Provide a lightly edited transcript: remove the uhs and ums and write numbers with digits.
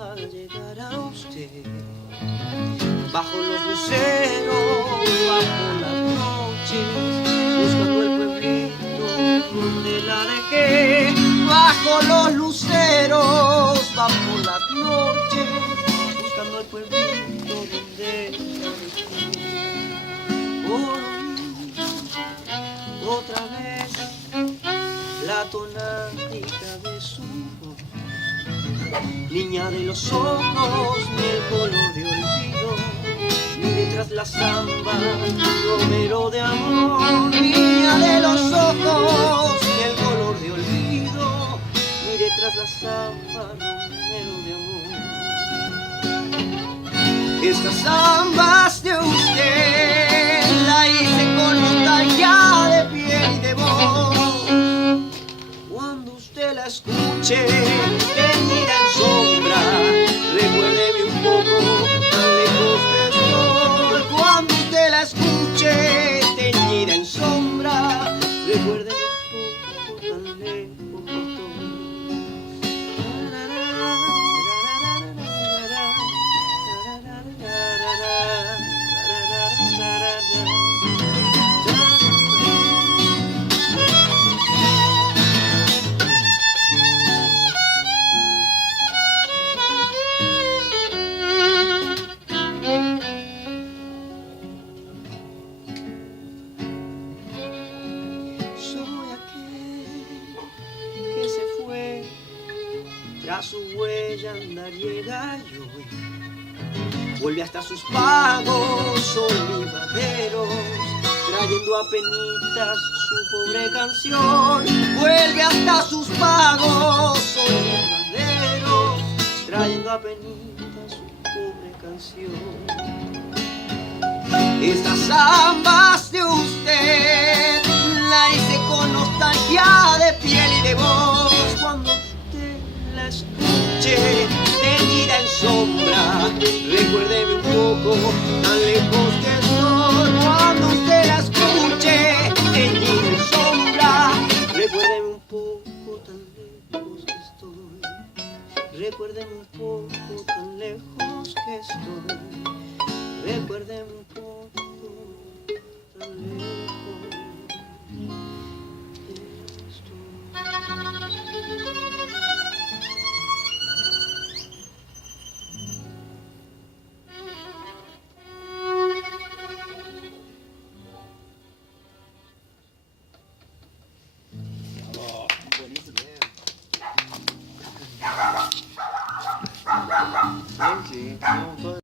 al llegar a usted. Bajo los luceros, bajo las noches, buscando el pueblito donde la dejé. Bajo los luceros, bajo las noches, buscando el pueblito donde la dejé. Otra vez la tonadita de su voz, niña de los ojos, ni el color de olvido, mire tras la zamba, romero de amor. Niña de los ojos, ni el color de olvido, mire tras la zamba, romero de amor. Estas zambas de usted la hice con nostalgia de piel y de voz. Cuando usted la escuche, teñida en sombra, recuérdeme un poco, tan lejos que estoy. Cuando usted la escuche, teñida en sombra, recuérdeme un poco, tan lejos que tras su huella andariega y hoy vuelve hasta sus pagos olivaderos, trayendo a penitas su pobre canción. Vuelve hasta sus pagos olivaderos, trayendo a penitas su pobre canción. Estas zambas de usted la hice con nostalgia de piel y de voz. Cuando la escuche, teñida en sombra, recuérdeme un poco, tan lejos que estoy. Cuando usted la escuche, teñida en sombra, recuérdeme un poco, tan lejos que estoy. Recuérdeme un poco, tan lejos que estoy. Recuérdeme un poco, tan lejos que estoy. Buenísimo. Sí, sí.